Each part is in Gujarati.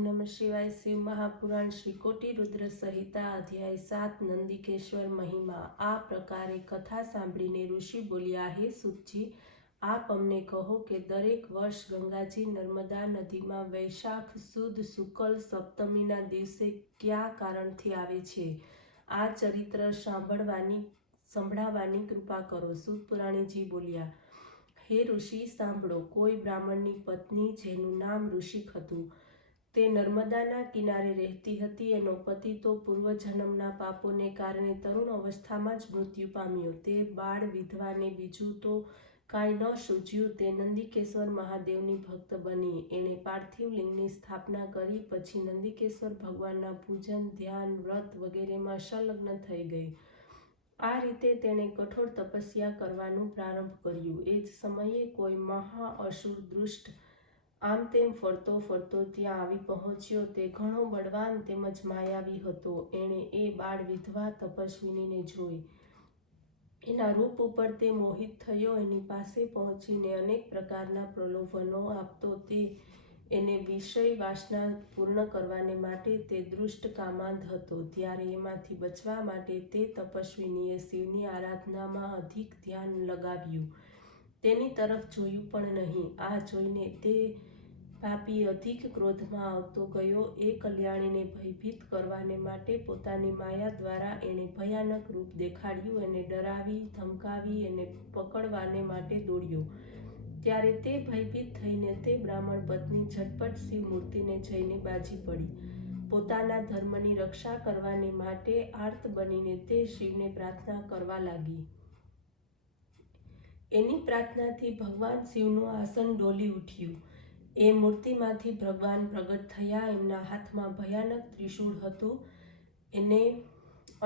नमः शिवाय। शिव महापुराण श्रीकोटि रुद्र संहिता अध्याय 7 नंदिकेश्वर महिमा। आ प्रकारे कथा सांभळीने ऋषि बोल्या, हे सूतजी, आप अમને કહો કે દરેક વર્ષ ગંગાજી નર્મદા નદીમાં વૈશાખ સુદ શુક્લ સપ્તમીના દિવસે કયા કારણથી આવે છે? આ ચરિત્ર સંભળાવવાની કૃપા કરો। સૂત પુરાણીજી બોલ્યા, હે ઋષિ સાંભળો। કોઈ બ્રાહ્મણની પત્ની જેનું નામ ઋષિક હતું, તે નર્મદાના કિનારે રહેતી હતી। એનો પતિ તો પૂર્વજન્મના પાપોને કારણે તરુણ અવસ્થામાં જ મૃત્યુ પામ્યો। તે બાળ વિધવાને બીજું તો કાંઈ ન સૂઝ્યું, તે નંદિકેશ્વર મહાદેવની ભક્ત બની। એણે પાર્થિવ લિંગની સ્થાપના કરી, પછી નંદિકેશ્વર ભગવાનના પૂજન, ધ્યાન, વ્રત વગેરેમાં સંલગ્ન થઈ ગઈ। આ રીતે તેણે કઠોર તપસ્યા કરવાનું પ્રારંભ કર્યું। એ જ સમયે કોઈ મહા અસુર દુષ્ટ આમ તેમ ફરતો ફરતો ત્યાં આવી પહોંચ્યો। તે ઘણો બળવાન તેમજ માયાવી હતો। એણે એ બાળ વિધવા તપસ્વીનીને જોઈ, એના રૂપ ઉપર તે મોહિત થયો। એની પાસે પહોંચીને અનેક પ્રકારના પ્રલોભનો આપતો। તે એને વિષય વાસના પૂર્ણ કરવાને માટે તે દુષ્ટ કામાંધ હતો। ત્યારે એમાંથી બચવા માટે તે તપસ્વીનીએ શિવની આરાધનામાં અધિક ધ્યાન લગાવ્યું। તેની તરફ જોયું પણ નહીં। આ જોઈને તે પાપી અધિક ક્રોધમાં આવતો ગયો। એ કલ્યાણીને ભયભીત કરવાને માટે પોતાની માયા દ્વારા એણે ભયાનક રૂપ દેખાડ્યું। એને ડરાવી ધમકાવી એને પકડવાને માટે દોડ્યો। ત્યારે તે ભયભીત થઈને તે બ્રાહ્મણ પત્ની ઝટપટ શિવ મૂર્તિને જઈને બાજી પડી। પોતાના ધર્મની રક્ષા કરવાને માટે આર્ત બનીને તે શિવને પ્રાર્થના કરવા લાગી। એની પ્રાર્થનાથી ભગવાન શિવનું આસન ડોલી ઉઠ્યું। એ મૂર્તિમાંથી ભગવાન પ્રગટ થયા। એમના હાથમાં ભયાનક ત્રિશૂળ હતું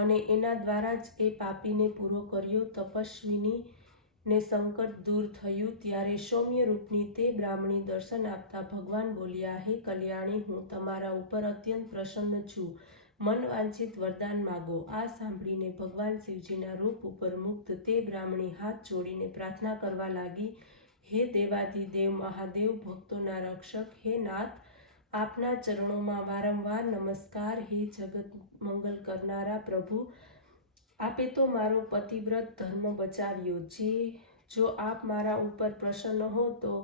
અને એના દ્વારા જ એ પાપીને પૂરો કર્યો। તપસ્વીનીને સંકટ દૂર થયું। ત્યારે સૌમ્ય રૂપની તે બ્રાહ્મણી દર્શન આપતા ભગવાન બોલ્યા, હે કલ્યાણી, હું તમારા ઉપર અત્યંત પ્રસન્ન છું। મન વાંછિત વરદાન માગો। આ સાંભળીને ભગવાન શિવજીના રૂપ ઉપર મુગ્ધ તે બ્રાહ્મણી હાથ જોડીને પ્રાર્થના કરવા લાગી, હે દેવાધિદેવ મહાદેવ, ભક્તોના રક્ષક, હે નાથ, આપના ચરણોમાં વારંવાર નમસ્કાર। હે જગત મંગલ કરનારા પ્રભુ, આપે તો મારો પતિવ્રત ધર્મ બચાવ્યો। જો આપ મારા ઉપર પ્રસન્ન હો તો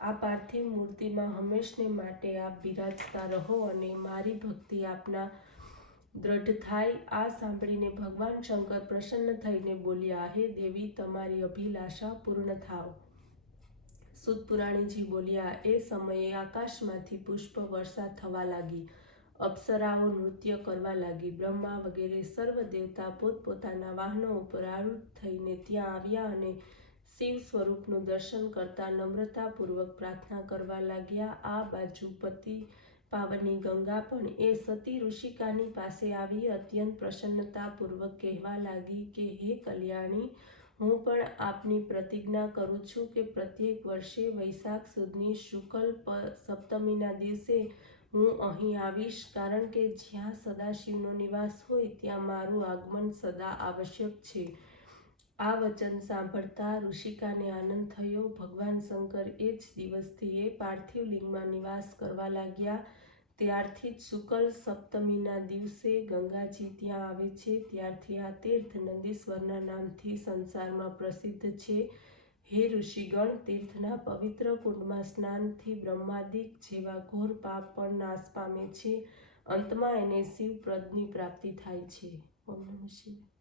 આ પાર્થિવ મૂર્તિમાં હંમેશને માટે આપ બિરાજતા રહો અને મારી ભક્તિ આપના દ્રઢ થાય। આ સાંભળીને ભગવાન શંકર પ્રસન્ન થઈને બોલ્યા, હે દેવી, તમારી અભિલાષા પૂર્ણ થાવ। સૂત પુરાણીજી બોલ્યા, એ સમયે આકાશમાંથી પુષ્પ વર્ષા થવા લાગી। અપ્સરાઓ નૃત્ય કરવા લાગી। બ્રહ્મા વગેરે સર્વ દેવતા પોતપોતાના વાહનો ઉપર આરૂઢ થઈને ત્યાં આવ્યા અને શિવ સ્વરૂપનું દર્શન કરતા નમ્રતાપૂર્વક પ્રાર્થના કરવા લાગ્યા। આ બાજુ પતિ પાવની ગંગા પણ એ સતી ઋષિકાની પાસે આવી અત્યંત પ્રસન્નતાપૂર્વક કહેવા લાગી કે, હે કલ્યાણી, હું પણ આપની પ્રતિજ્ઞા કરું છું કે પ્રત્યેક વર્ષે વૈશાખ સુદની શુક્લ સપ્તમીના દિવસે હું અહીં આવીશ, કારણ કે જ્યાં સદાશિવનો નિવાસ હોય ત્યાં મારું આગમન સદા આવશ્યક છે। આ વચન સાંભળતા ઋષિકાને આનંદ થયો। ભગવાન શંકર એ જ દિવસથી એ પાર્થિવ લિંગમાં નિવાસ કરવા લાગ્યા। ત્યારથી જ શુક્લ સપ્તમીના દિવસે ગંગાજી ત્યાં આવે છે। ત્યારથી આ તીર્થ નંદીશ્વરના નામથી સંસારમાં પ્રસિદ્ધ છે। હે ઋષિગણ, તીર્થના પવિત્ર કુંડમાં સ્નાનથી બ્રહ્માદિક જેવા ઘોર પાપ પણ નાશ પામે છે। અંતમાં એને શિવપદની પ્રાપ્તિ થાય છે। ઓમ નમઃ શિવાય।